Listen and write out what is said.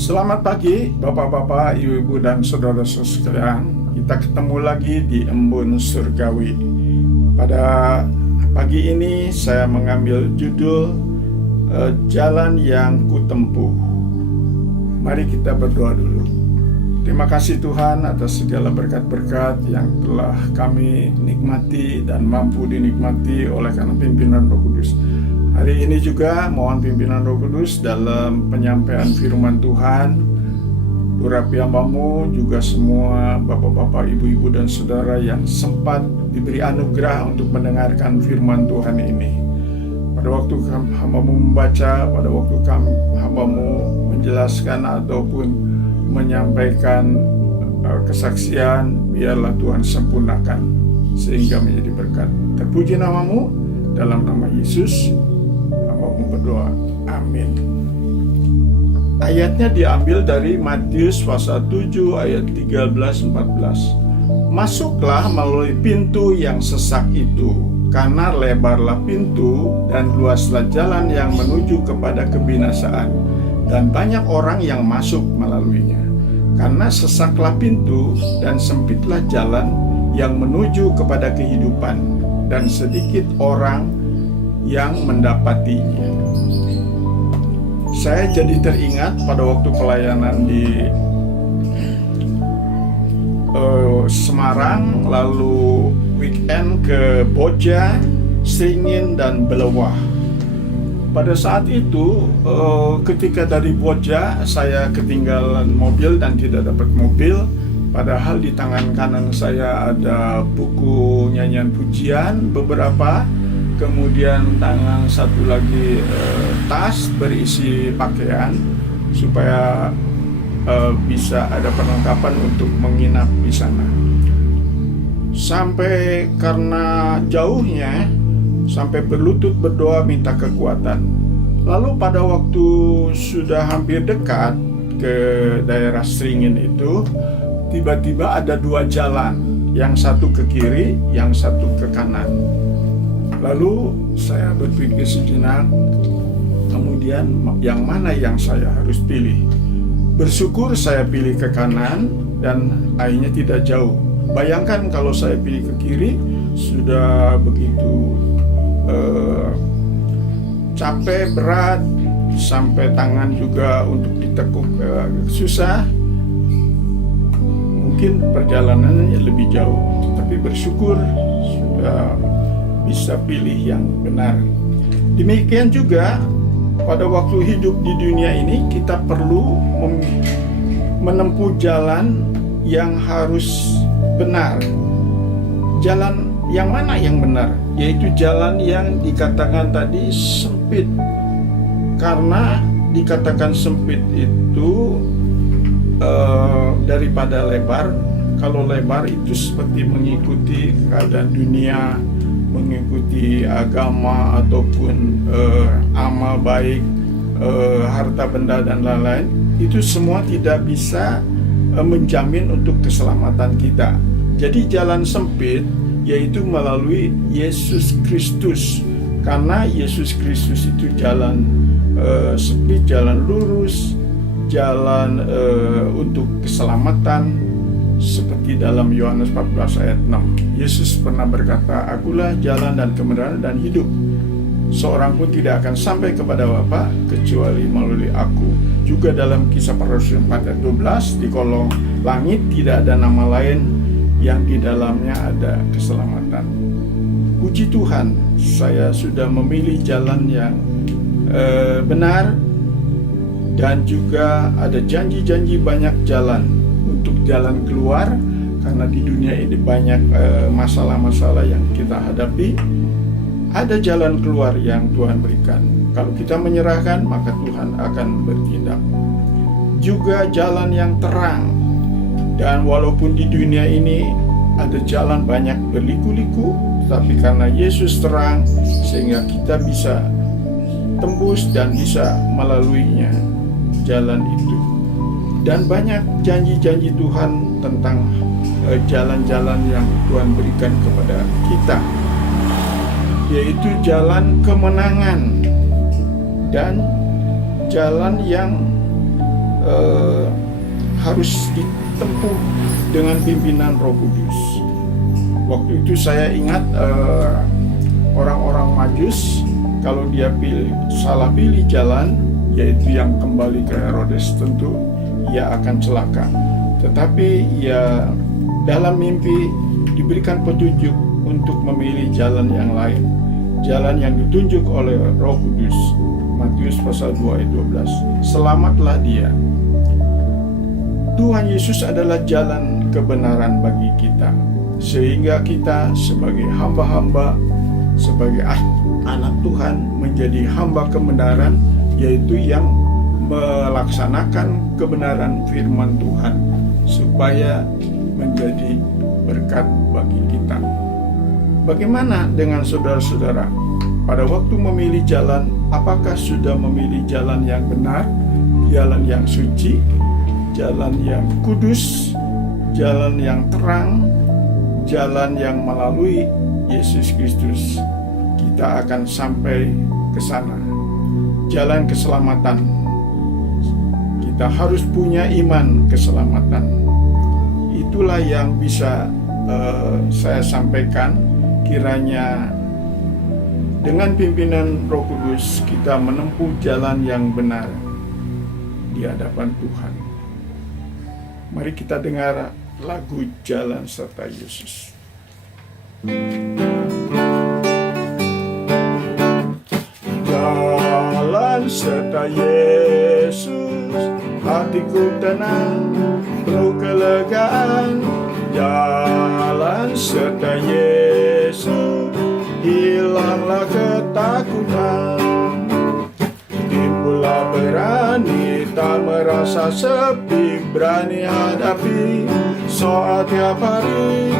Selamat pagi Bapak-bapak, Ibu-ibu dan saudara-saudara sekalian. Kita ketemu lagi di Embun Surgawi. Pada pagi ini saya mengambil judul Jalan yang Kutempuh. Mari kita berdoa dulu. Terima kasih Tuhan atas segala berkat-berkat yang telah kami nikmati dan mampu dinikmati oleh karena pimpinan Roh Kudus. Hari ini juga mohon pimpinan Roh Kudus dalam penyampaian firman Tuhan. Urapi hamba-Mu juga semua bapak-bapak, ibu-ibu dan saudara yang sempat diberi anugerah untuk mendengarkan firman Tuhan ini. Pada waktu hamba-Mu membaca, pada waktu hamba-Mu menjelaskan ataupun menyampaikan kesaksian, biarlah Tuhan sempurnakan sehingga menjadi berkat. Terpuji nama-Mu, dalam nama Yesus berdoa, amin. Ayatnya diambil dari Matius pasal 7 ayat 13-14. Masuklah melalui pintu yang sesak itu, karena lebarlah pintu dan luaslah jalan yang menuju kepada kebinasaan, dan banyak orang yang masuk melaluinya. Karena sesaklah pintu dan sempitlah jalan yang menuju kepada kehidupan, dan sedikit orang yang mendapatinya. Saya jadi teringat pada waktu pelayanan di Semarang, lalu weekend ke Boja, Sringin, dan Belewah. Pada saat itu ketika dari Boja saya ketinggalan mobil dan tidak dapat mobil, padahal di tangan kanan saya ada buku nyanyian pujian beberapa, kemudian tangan satu lagi tas berisi pakaian supaya bisa ada perlengkapan untuk menginap di sana. Sampai karena jauhnya, sampai berlutut berdoa minta kekuatan. Lalu pada waktu sudah hampir dekat ke daerah Sringin itu, tiba-tiba ada dua jalan, yang satu ke kiri, yang satu ke kanan. Lalu saya berpikir sejenak, kemudian yang mana yang saya harus pilih. Bersyukur saya pilih ke kanan dan akhirnya tidak jauh. Bayangkan kalau saya pilih ke kiri, sudah begitu capek, berat, sampai tangan juga untuk ditekuk susah. Mungkin perjalanannya lebih jauh, tapi bersyukur sudah bisa pilih yang benar. Demikian juga pada waktu hidup di dunia ini, kita perlu menempuh jalan yang harus benar. Jalan yang mana yang benar? Yaitu jalan yang dikatakan tadi sempit. Karena dikatakan sempit itu daripada lebar. Kalau lebar itu seperti mengikuti keadaan dunia, mengikuti agama ataupun amal baik, harta benda dan lain-lain. Itu semua tidak bisa menjamin untuk keselamatan kita. Jadi jalan sempit yaitu melalui Yesus Kristus. Karena Yesus Kristus itu jalan sempit, jalan lurus, jalan untuk keselamatan. Seperti dalam Yohanes 14 ayat 6, Yesus pernah berkata, "Akulah jalan dan kebenaran dan hidup. Seorang pun tidak akan sampai kepada Bapa kecuali melalui aku." Juga dalam Kisah Para Rasul 4 ayat 12, di kolong langit tidak ada nama lain yang di dalamnya ada keselamatan. Puji Tuhan, saya sudah memilih jalan yang benar, dan juga ada janji-janji banyak jalan untuk jalan keluar, karena di dunia ini banyak masalah-masalah yang kita hadapi. Ada jalan keluar yang Tuhan berikan. Kalau kita menyerahkan, maka Tuhan akan bertindak. Juga jalan yang terang. Dan walaupun di dunia ini ada jalan banyak berliku-liku, tapi karena Yesus terang, sehingga kita bisa tembus dan bisa melaluinya jalan itu. Dan banyak janji-janji Tuhan tentang jalan-jalan yang Tuhan berikan kepada kita, yaitu jalan kemenangan dan jalan yang harus ditempuh dengan pimpinan Roh Kudus. Waktu itu saya ingat orang-orang Majus, kalau dia salah pilih jalan, yaitu yang kembali ke Herodes, tentu ia akan celaka. Tetapi ia dalam mimpi diberikan petunjuk untuk memilih jalan yang lain, jalan yang ditunjuk oleh Roh Kudus. Matius pasal 2 ayat 12. Selamatlah dia. Tuhan Yesus adalah jalan kebenaran bagi kita, sehingga kita sebagai hamba-hamba, sebagai anak Tuhan menjadi hamba kebenaran, yaitu yang melaksanakan kebenaran firman Tuhan supaya menjadi berkat bagi kita. Bagaimana dengan saudara-saudara? Pada waktu memilih jalan, apakah sudah memilih jalan yang benar, jalan yang suci, jalan yang kudus, jalan yang terang, jalan yang melalui Yesus Kristus kita akan sampai ke sana. Jalan keselamatan. Kita harus punya iman keselamatan. Itulah yang bisa saya sampaikan. Kiranya dengan pimpinan Roh Kudus kita menempuh jalan yang benar di hadapan Tuhan. Mari kita dengar lagu Jalan Serta Yesus. Jalan serta Yesus, hatiku tenang, penuh kelegaan. Jalan serta Yesus, hilanglah ketakutan. Timbullah berani, tak merasa sepi, berani hadapi soal tiap hari.